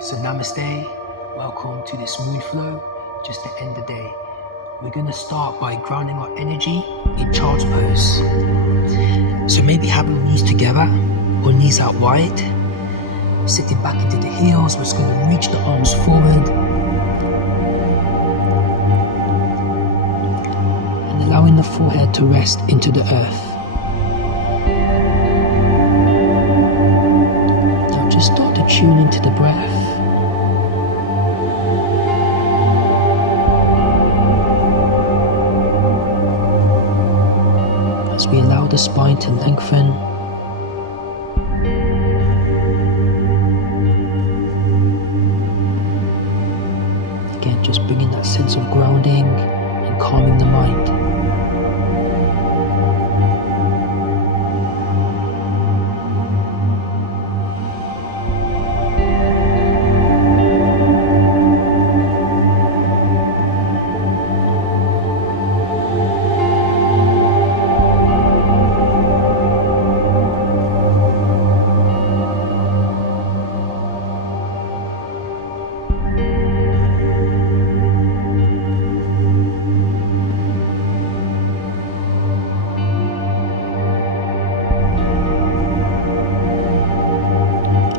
So namaste, welcome to this moon flow, just to end the day. We're going to start by grounding our energy in child's pose. So maybe having knees together or knees out wide, sitting back into the heels, we're just going to reach the arms forward and allowing the forehead to rest into the earth. Now just start to tune into the breath. We allow the spine to lengthen. Again, just bringing that sense of grounding and calming the mind.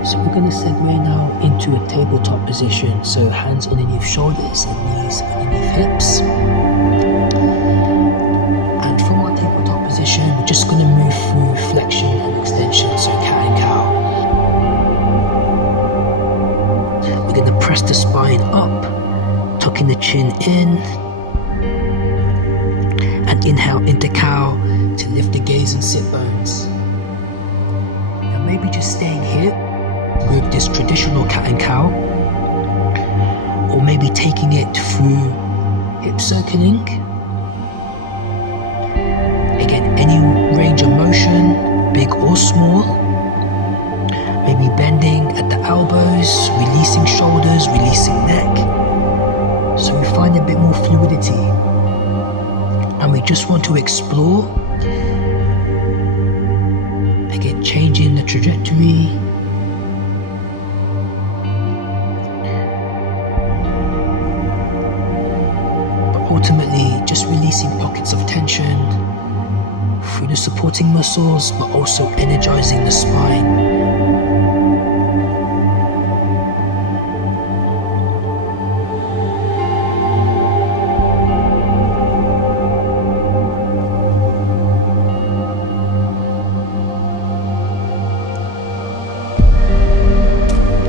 So we're going to segue now into a tabletop position. So hands underneath shoulders and knees underneath hips. And from our tabletop position, we're just going to move through flexion and extension, so cat and cow. We're going to press the spine up, tucking the chin in. And inhale into cow to lift the gaze and sit bones. Now maybe just staying here with this traditional cat and cow, or maybe taking it through hip circling. Again, any range of motion, big or small. Maybe bending at the elbows, releasing shoulders, releasing neck, so we find a bit more fluidity. And we just want to explore, again, changing the trajectory. Ultimately, just releasing pockets of tension through the supporting muscles, but also energizing the spine.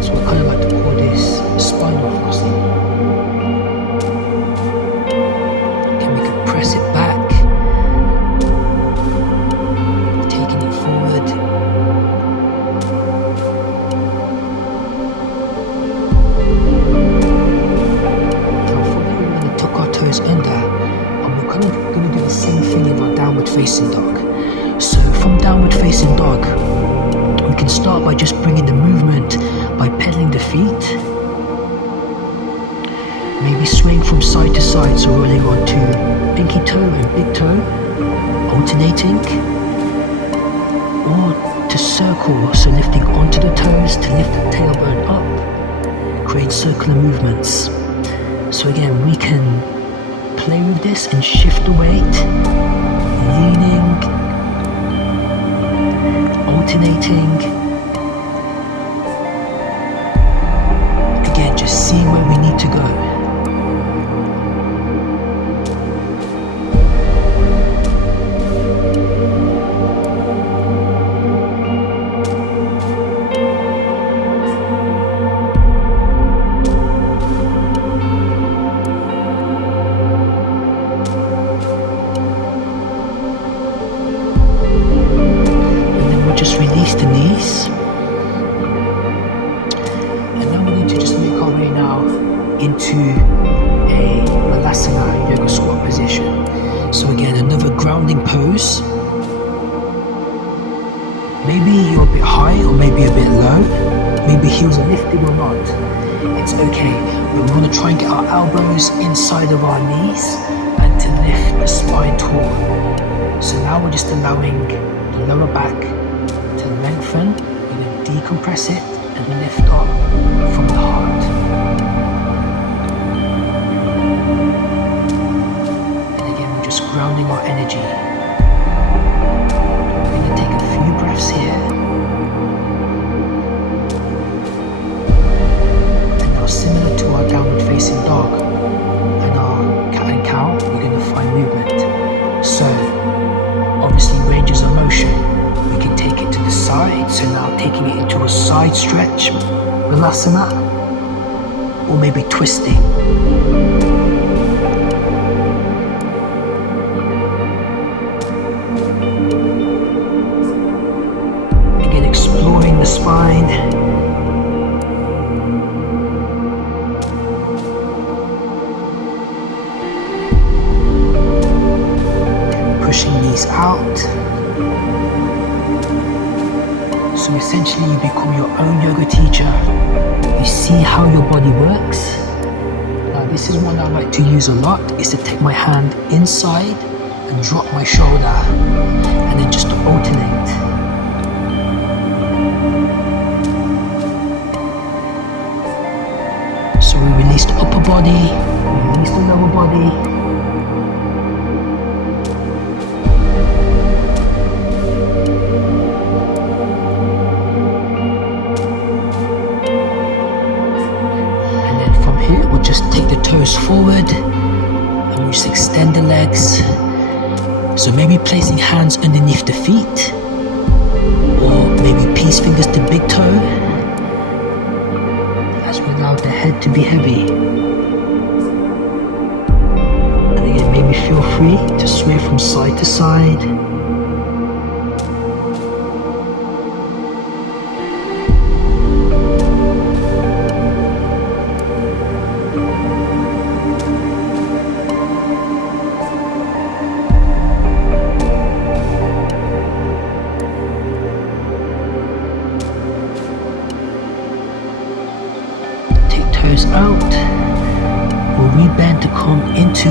So I kind of like to call this spinal flossing. Press it back, taking it forward. Now from here we're going to tuck our toes under, and we're kind of going to do the same thing in our downward facing dog. So from downward facing dog, we can start by just bringing the movement by pedaling the feet. Maybe swaying from side to side, so rolling onto pinky toe and big toe, alternating, or to circle, so lifting onto the toes to lift the tailbone up, create circular movements. So again, we can play with this and shift the weight, leaning, alternating. Again, just seeing where we need to go. Just release the knees, and now we're going to just make our way now into a Malasana yoga squat position. So again, another grounding pose. Maybe you're a bit high or maybe a bit low, maybe heels are lifted or not, it's okay, but we want to try and get our elbows inside of our knees and to lift the spine tall. So now we're just allowing the lower back to lengthen. We're going to decompress it and lift up from the heart. And again, we're just grounding our energy. We're going to take a few breaths here. And now, similar to our downward facing dog and our cat and cow, we're going to find movement. So, obviously ranges of motion. We can take it to the side, so now taking it into a side stretch, Vilasana, or maybe twisting. Again, exploring the spine. Pushing knees out. So essentially you become your own yoga teacher. You see how your body works. Now this is one I like to use a lot, is to take my hand inside and drop my shoulder and then just to alternate. So we release the upper body, we release the lower body. Just take the toes forward and we just extend the legs. So maybe placing hands underneath the feet, or maybe peace fingers to big toe, as we allow the head to be heavy. And again, maybe feel free to sway from side to side. Out, we'll rebend to come into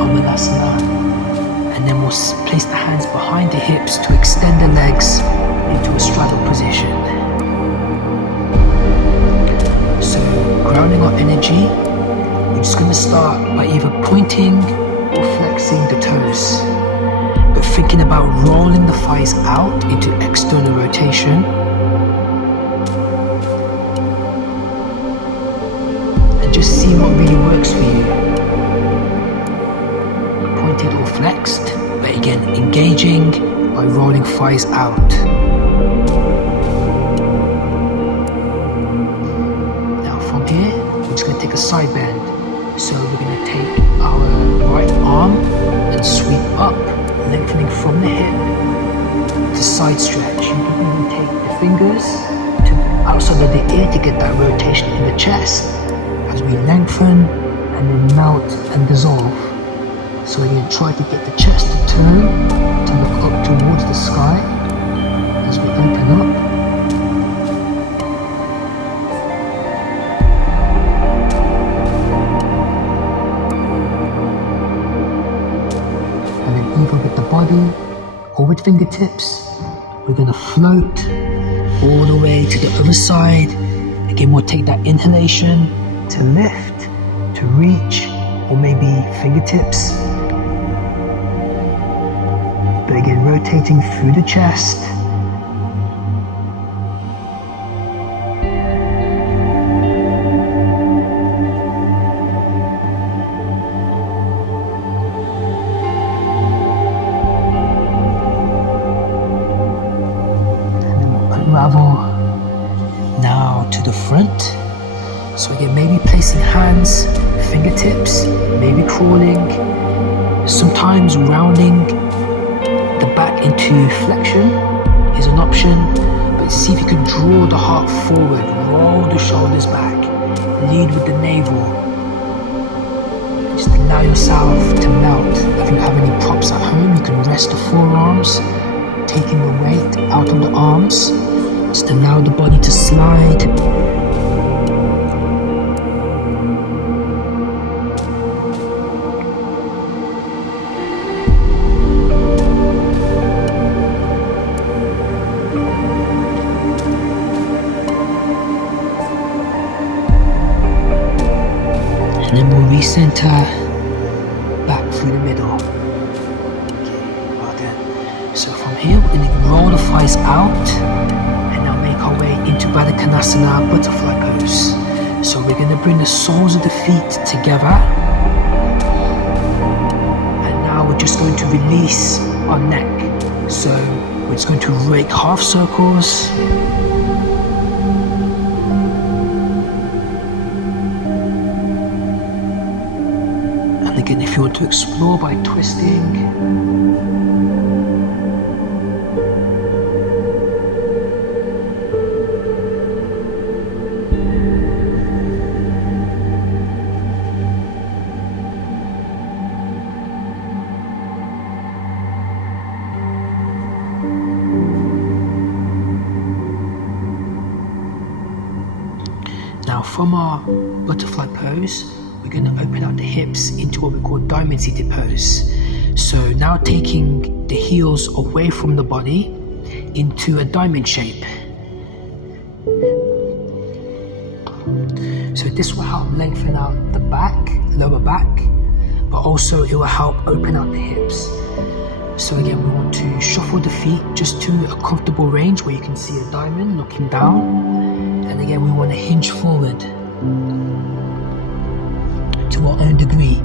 our Vilasana, and then we'll place the hands behind the hips to extend the legs into a straddle position. So grounding our energy, we're just going to start by either pointing or flexing the toes, but thinking about rolling the thighs out into external rotation. Just see what really works for you. Pointed or flexed, but again, engaging by rolling thighs out. Now from here, we're just going to take a side bend. So we're going to take our right arm and sweep up, lengthening from the hip to side stretch. You can even take the fingers to outside of the ear to get that rotation in the chest, as we lengthen and then melt and dissolve. So again, try to get the chest to turn, to look up towards the sky as we open up. And then either with the body or with fingertips, we're going to float all the way to the other side. Again, we'll take that inhalation to lift, to reach, or maybe fingertips. But again, rotating through the chest. And then we'll unravel now to the front. So again, maybe placing hands, fingertips, maybe crawling, sometimes rounding the back into flexion is an option, but see if you can draw the heart forward, roll the shoulders back, lead with the navel. Just allow yourself to melt. If you have any props at home, you can rest the forearms, taking the weight out of the arms. Just allow the body to slide. center, back through the middle. Okay, well done. So from here, we're going to roll the thighs out and now make our way into Baddha Konasana, butterfly pose. So we're going to bring the soles of the feet together. And now we're just going to release our neck. So we're just going to rake half circles. And again, if you want to explore by twisting. Now from our butterfly pose, we're going to open out the hips into what we call diamond seated pose. So now taking the heels away from the body into a diamond shape. So this will help lengthen out the back, lower back, but also it will help open out the hips. So again, we want to shuffle the feet just to a comfortable range where you can see a diamond looking down. And again, we want to hinge forward to our own degree.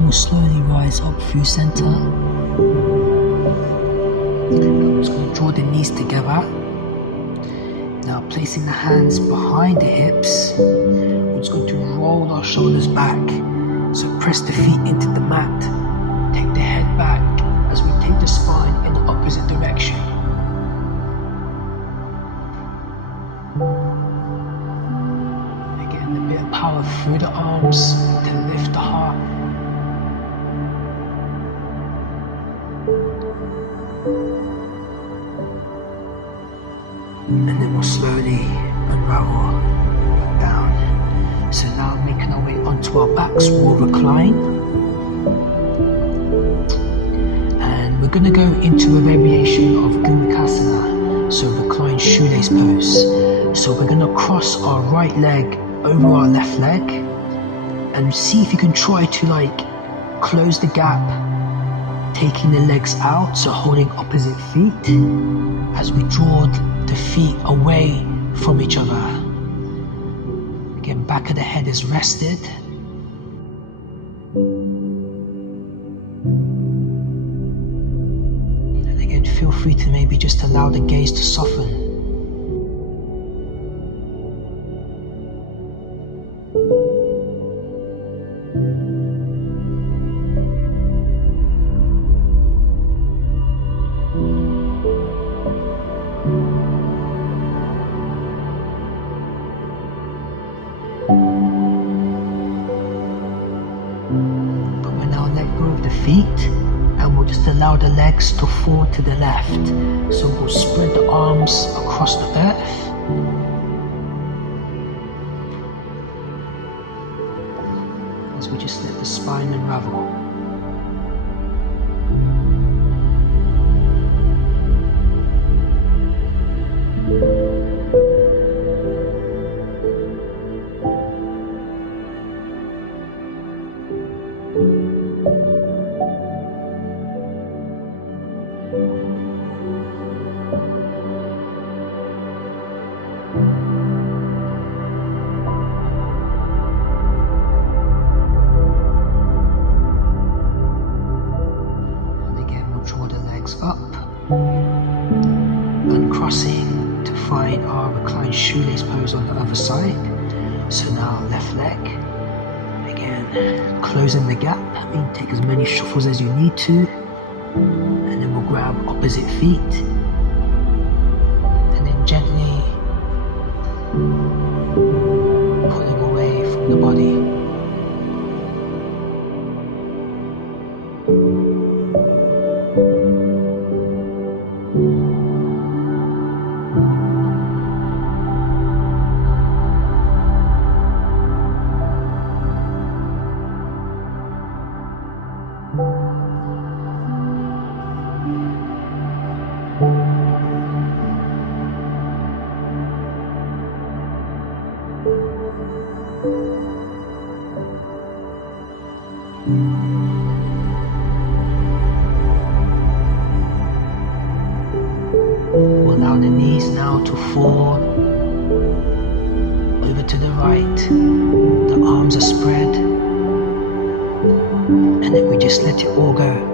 We'll slowly rise up through center. I'm just going to draw the knees together. Now placing the hands behind the hips, we're just going to roll our shoulders back. So press the feet into the mat. Take the head back as we take the spine in the opposite direction. Again, a bit of power through the arms to lift the heart. And then we'll slowly unravel down. So now making our way onto our backs, we'll recline. And we're going to go into a variation of Gurukasana, so reclined shoelace pose. So we're going to cross our right leg over our left leg and see if you can try to close the gap, taking the legs out, so holding opposite feet as we draw the feet away from each other. Again, back of the head is rested. And again, feel free to maybe just allow the gaze to soften. Feet, and we'll just allow the legs to fall to the left. So we'll spread the arms across the earth. As we just let the spine unravel. close on the other side. So now left leg, again, closing the gap. I mean, take as many shuffles as you need to. And then we'll grab opposite feet. And then gently pulling away from the body. We'll allow the knees now to fall over to the right. The arms are spread. And then we just let it all go.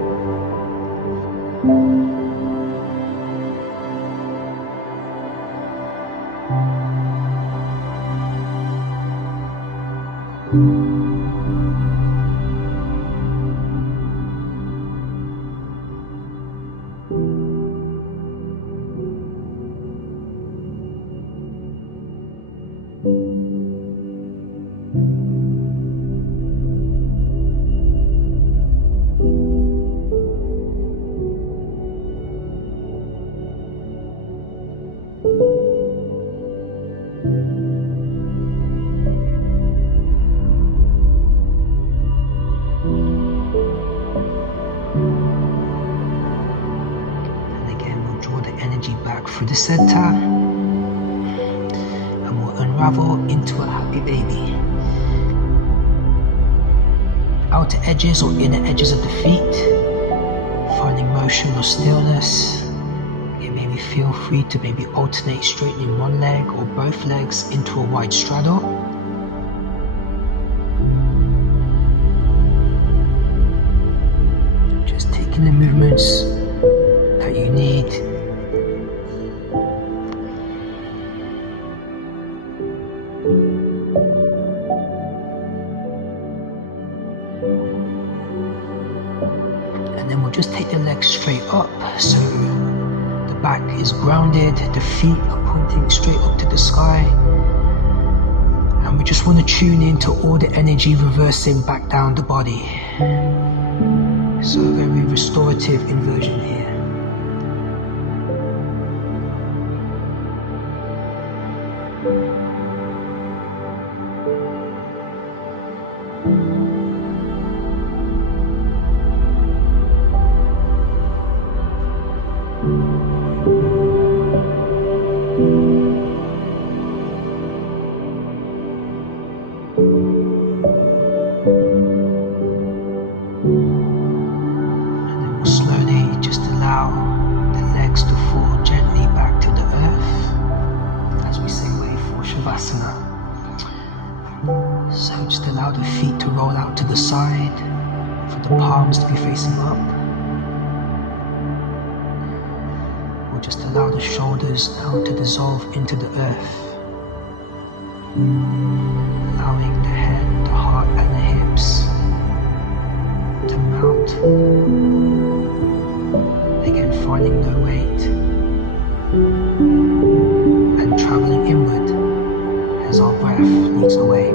Back through the center, and we'll unravel into a happy baby. Outer edges or inner edges of the feet, finding motion or stillness. Again, maybe feel free to maybe alternate straightening one leg or both legs into a wide straddle. Just taking the movements that you need. And then we'll just take the legs straight up, so the back is grounded, the feet are pointing straight up to the sky, and we just want to tune into all the energy reversing back down the body. So a very restorative inversion here. So just allow the feet to roll out to the side, for the palms to be facing up. We'll just allow the shoulders now to dissolve into the earth, allowing the head, the heart and the hips to melt. Again, finding no weight and traveling inward as our breath leads the way.